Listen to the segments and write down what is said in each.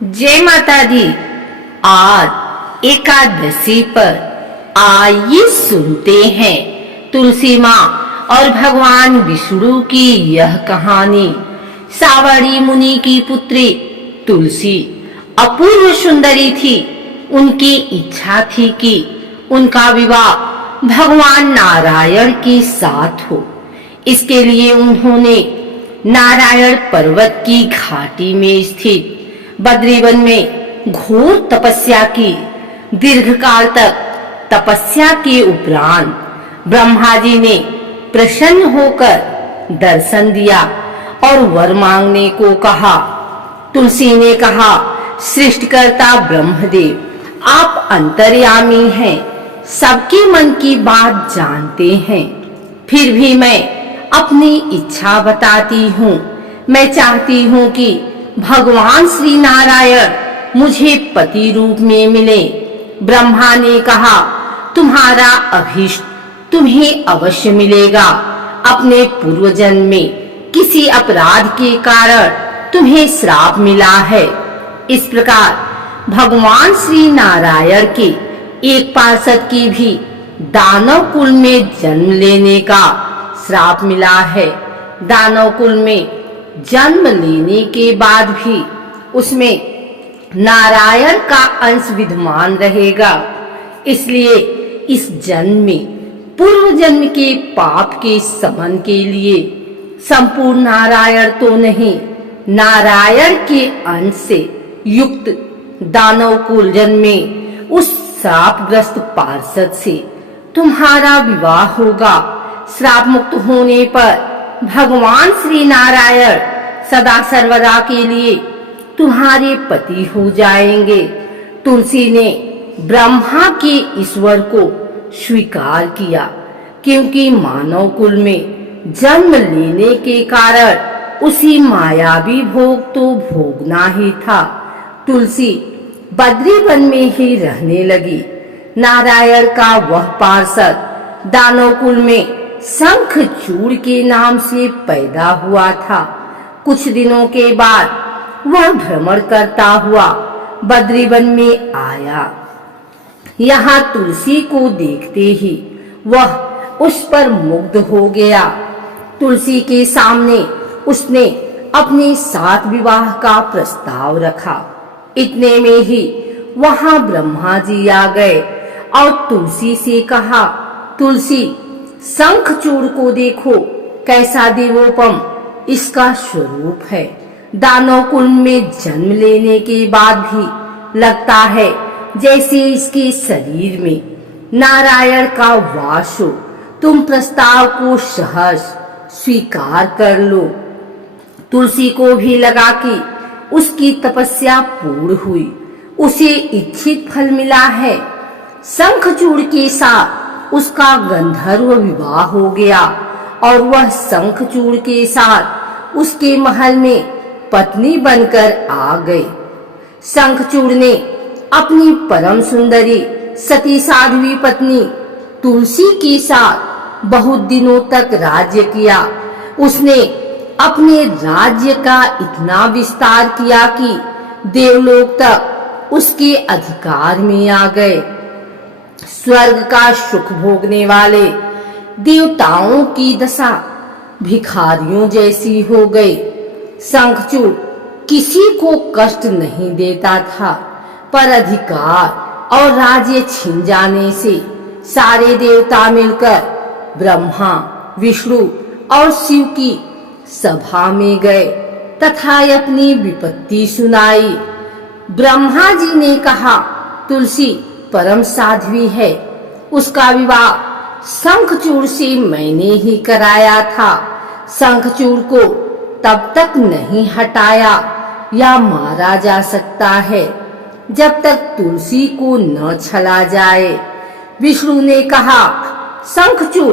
जय माता दी। आज एकादशी पर आइए सुनते हैं तुलसी माँ और भगवान विष्णु की यह कहानी। सावरी मुनि की पुत्री तुलसी अपूर्व सुंदरी थी। उनकी इच्छा थी कि उनका विवाह भगवान नारायण के साथ हो। इसके लिए उन्होंने नारायण पर्वत की घाटी में स्थित बद्रीवन में घोर तपस्या की। दीर्घकाल तक तपस्या के उपरांत ब्रह्मा जी ने प्रसन्न होकर दर्शन दिया और वर मांगने को कहा। तुलसी ने कहा, सृष्टिकर्ता ब्रह्मदेव, आप अंतर्यामी हैं, सबके मन की बात जानते हैं। फिर भी मैं अपनी इच्छा बताती हूँ। मैं चाहती हूँ कि भगवान श्री नारायण मुझे पति रूप में मिले। ब्रह्मा ने कहा, तुम्हारा अभीष्ट तुम्हें अवश्य मिलेगा। अपने पूर्व जन्म में किसी अपराध के कारण तुम्हें श्राप मिला है। इस प्रकार भगवान श्री नारायण के एक पार्षद की भी दानव कुल में जन्म लेने का श्राप मिला है। दानव कुल में जन्म लेने के बाद भी उसमें नारायण का अंश विद्यमान रहेगा। इसलिए इस जन्म में पूर्व जन्म के पाप के शमन के लिए संपूर्ण नारायण तो नहीं, नारायण के अंश से युक्त दानव कुल जन्म में उस श्रापग्रस्त पार्षद से तुम्हारा विवाह होगा। श्राप मुक्त होने पर भगवान श्री नारायण सदा सर्वदा के लिए तुम्हारे पति हो जाएंगे। तुलसी ने ब्रह्मा के ईश्वर को स्वीकार किया, क्योंकि मानव कुल में जन्म लेने के कारण उसी मायावी भोग तो भोगना ही था। तुलसी बद्रीवन में ही रहने लगी। नारायण का वह पार्षद दानव कुल में शंखचूड़ के नाम से पैदा हुआ था। कुछ दिनों के बाद वह भ्रमण करता हुआ बद्रीवन में आया। यहाँ तुलसी को देखते ही वह उस पर मुग्ध हो गया। तुलसी के सामने उसने अपने साथ विवाह का प्रस्ताव रखा। इतने में ही वहाँ ब्रह्मा जी आ गए और तुलसी से कहा, तुलसी, शंखचूड़ को देखो, कैसा देवोपम इसका स्वरूप है। दानव कुल में जन्म लेने के बाद भी लगता है जैसे इसके शरीर में नारायण का वास हो। तुम प्रस्ताव को सहर्ष स्वीकार कर लो। तुलसी को भी लगा कि उसकी तपस्या पूर्ण हुई, उसे इच्छित फल मिला है। शंखचूड़ के साथ उसका गंधर्व विवाह हो गया और वह शंखचूड़ के साथ उसके महल में पत्नी बनकर आ गई। शंखचूड़ ने अपनी परम सुंदरी सती साध्वी पत्नी तुलसी के साथ बहुत दिनों तक राज्य किया। उसने अपने राज्य का इतना विस्तार किया कि देवलोक तक उसके अधिकार में आ गए। स्वर्ग का सुख भोगने वाले देवताओं की दशा भिखारियों जैसी हो गई। शंखचूड़ किसी को कष्ट नहीं देता था, पर अधिकार और राज्य छिन जाने से सारे देवता मिलकर ब्रह्मा, विष्णु और शिव की सभा में गए तथा अपनी विपत्ति सुनाई। ब्रह्मा जी ने कहा, तुलसी परम साध्वी है, उसका विवाह शंखचूड़ से मैंने ही कराया था। शंखचूड़ को तब तक नहीं हटाया या मारा जा सकता है जब तक तुलसी को न छला जाए। विष्णु ने कहा, शंखचूड़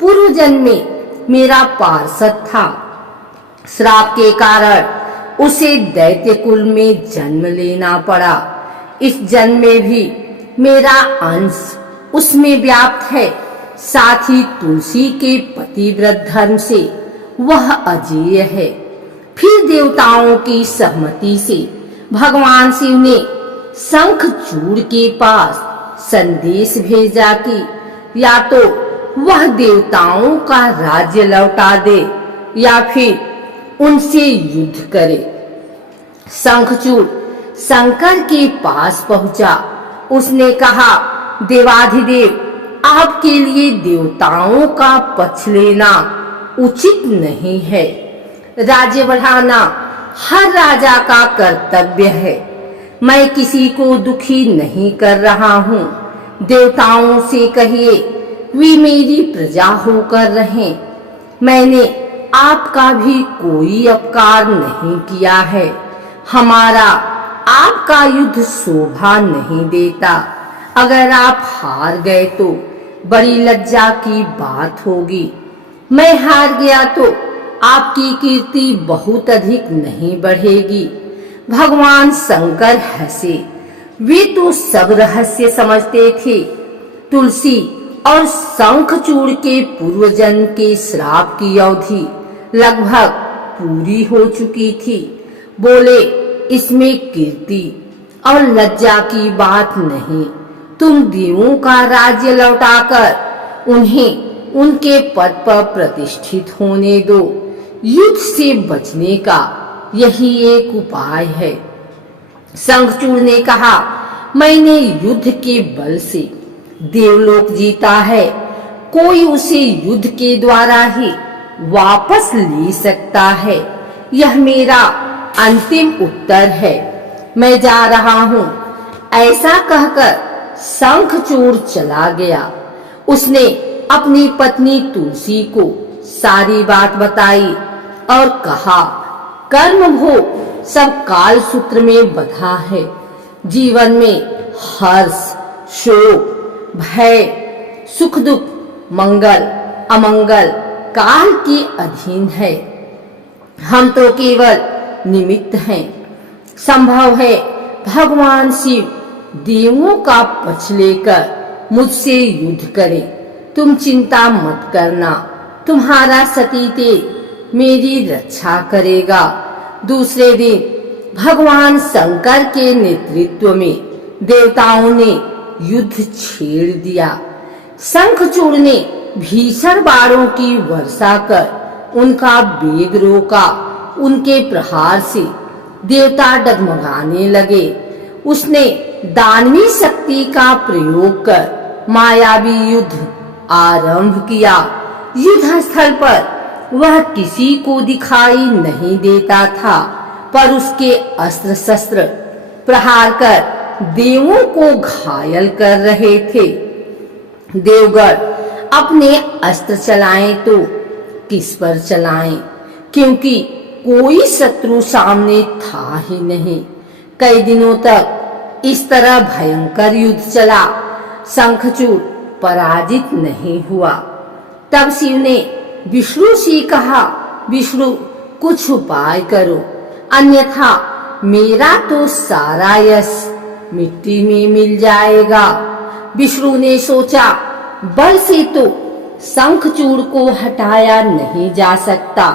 पूर्व जन्म में मेरा पार्षद था। श्राप के कारण उसे दैत्य कुल में जन्म लेना पड़ा। इस जन्म में भी मेरा अंश उसमें व्याप्त है। साथ ही तुलसी के पतिव्रत धर्म से वह अजेय है। फिर देवताओं की सहमति से भगवान शिव ने शंखचूड़ के पास संदेश भेजा कि या तो वह देवताओं का राज्य लौटा दे या फिर उनसे युद्ध करे। शंखचूड़ शंकर के पास पहुंचा। उसने कहा, देवाधिदेव, आपके लिए देवताओं का पक्ष लेना उचित नहीं है। राज्य बढ़ाना हर राजा का कर्तव्य है। मैं किसी को दुखी नहीं कर रहा हूँ। देवताओं से कहिए वे मेरी प्रजा होकर रहें। मैंने आपका भी कोई अपकार नहीं किया है। हमारा आपका युद्ध शोभा नहीं देता। अगर आप हार गए तो बड़ी लज्जा की बात होगी। मैं हार गया तो आपकी कीर्ति बहुत अधिक नहीं बढ़ेगी। भगवान शंकर हंसे। वे तो सब रहस्य समझते थे। तुलसी और शंखचूड़ के पूर्वजन्म के श्राप की अवधि लगभग पूरी हो चुकी थी। बोले, इसमें कीर्ति और लज्जा की बात नहीं। तुम देवों का राज्य लौटाकर उन्हें उनके पद पर प्रतिष्ठित होने दो। युद्ध से बचने का यही एक उपाय है। शंखचूड़ ने कहा, मैंने युद्ध के बल से देवलोक जीता है। कोई उसे युद्ध के द्वारा ही वापस ले सकता है। यह मेरा अंतिम उत्तर है। मैं जा रहा हूँ। ऐसा कहकर शंखचूड़ चला गया। उसने अपनी पत्नी तुलसी को सारी बात बताई और कहा, कर्म भोग सब काल सूत्र में बंधा है। जीवन में हर्ष, शोक, भय, सुख दुख, मंगल अमंगल काल के अधीन है। हम तो केवल निमित्त हैं। संभव है भगवान शिव देवों का पक्ष लेकर मुझसे युद्ध करे। तुम चिंता मत करना। तुम्हारा सतीदेव मेरी रक्षा करेगा। दूसरे दिन भगवान शंकर के नेतृत्व में देवताओं ने युद्ध छेड़ दिया। शंखचूड़ ने भीषण बाणों की वर्षा कर उनका वेग रोका। उनके प्रहार से देवता डगमगाने लगे। उसने दानवी शक्ति का प्रयोग कर मायावी युद्ध आरंभ किया। युद्ध स्थल पर वह किसी को दिखाई नहीं देता था, पर उसके अस्त्र शस्त्र प्रहार कर देवों को घायल कर रहे थे। देवगण अपने अस्त्र चलाएं तो किस पर चलाएं, क्योंकि कोई शत्रु सामने था ही नहीं। कई दिनों तक इस तरह भयंकर युद्ध चला। शंखचूड़ पराजित नहीं हुआ। तब शिव ने विष्णु से कहा, विष्णु कुछ उपाय करो, अन्यथा मेरा तो सारा यश मिट्टी में मिल जाएगा। विष्णु ने सोचा, बल से तो शंखचूड़ को हटाया नहीं जा सकता,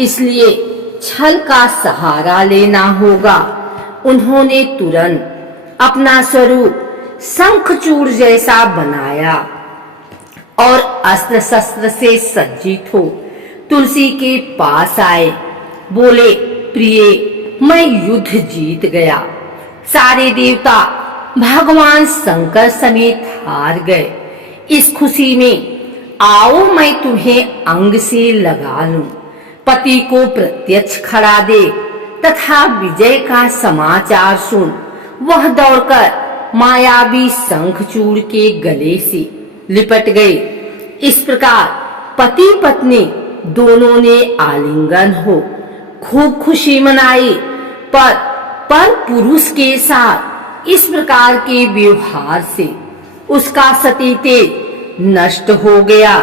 इसलिए छल का सहारा लेना होगा। उन्होंने तुरंत अपना स्वरूप शंखचूड़ जैसा बनाया और अस्त्र शस्त्र से सज्जित हो तुलसी के पास आए। बोले, प्रिय, मैं युद्ध जीत गया। सारे देवता भगवान शंकर समेत हार गए। इस खुशी में आओ मैं तुम्हें अंग से लगा लूं। पति को प्रत्यक्ष खड़ा दे तथा विजय का समाचार सुन। वह दौड़कर मायावी शंखचूड़ के गले से लिपट गई। इस प्रकार पति पत्नी दोनों ने आलिंगन हो खूब खुशी मनाई। पर पुरुष के साथ इस प्रकार के व्यवहार से उसका सतीतेज नष्ट हो गया।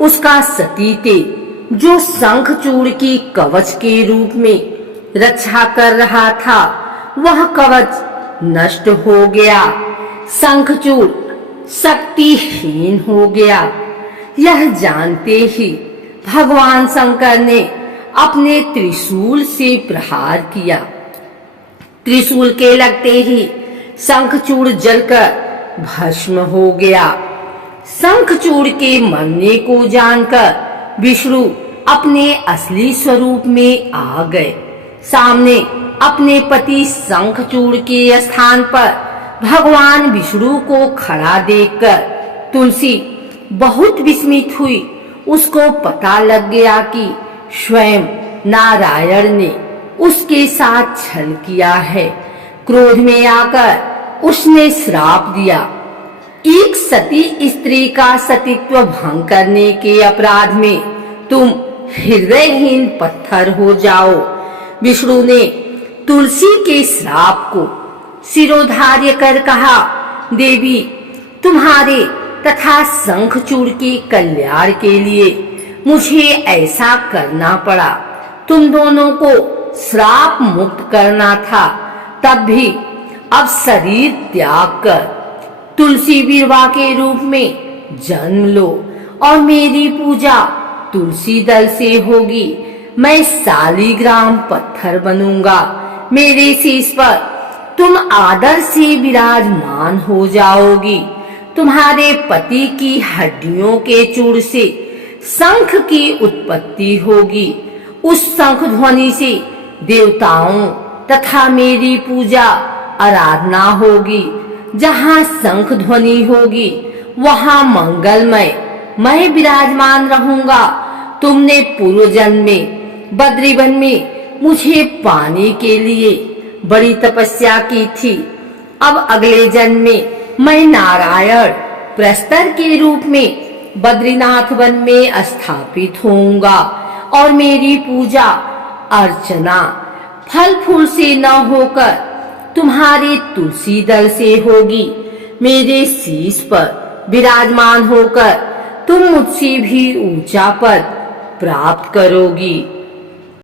उसका सतीतेज जो शंखचूड़ की कवच के रूप में रक्षा कर रहा था, वह कवच नष्ट हो गया। शंखचूड़ शक्तिहीन हो गया। यह जानते ही भगवान शंकर ने अपने त्रिशूल से प्रहार किया। त्रिशूल के लगते ही शंखचूड़ जलकर भस्म हो गया। शंखचूड़ के मरने को जानकर विष्णु अपने असली स्वरूप में आ गए। सामने अपने पति शंखचूड़ के स्थान पर भगवान विष्णु को खड़ा देखकर तुलसी बहुत विस्मित हुई। उसको पता लग गया कि स्वयं नारायण ने उसके साथ छल किया है। क्रोध में आकर उसने श्राप दिया, एक सती स्त्री का सतीत्व भंग करने के अपराध में तुम हृदयहीन पत्थर हो जाओ। विष्णु ने तुलसी के श्राप को शिरोधार्य कर कहा, देवी, तुम्हारे तथा शंखचूड़ के कल्याण के लिए मुझे ऐसा करना पड़ा। तुम दोनों को श्राप मुक्त करना था, तब भी अब शरीर त्याग कर तुलसी विरवा के रूप में जन्म लो और मेरी पूजा तुलसी दल से होगी। मैं शालिग्राम पत्थर बनूंगा। मेरे शीश पर तुम आदर से विराजमान हो जाओगी। तुम्हारे पति की हड्डियों के चूड़ से शंख की उत्पत्ति होगी। उस शंख ध्वनि से देवताओं तथा मेरी पूजा आराधना होगी। जहाँ शंख ध्वनि होगी वहाँ मंगलमय मैं विराजमान रहूंगा। तुमने पूर्व जन्म में बद्रीवन में मुझे पाने के लिए बड़ी तपस्या की थी। अब अगले जन्म में मैं नारायण प्रस्तर के रूप में बद्रीनाथ वन में स्थापित होऊंगा और मेरी पूजा अर्चना फल फूल से न होकर तुम्हारे तुलसी दल से होगी। मेरे शीश पर विराजमान होकर तुम मुझसे भी ऊंचा पद प्राप्त करोगी।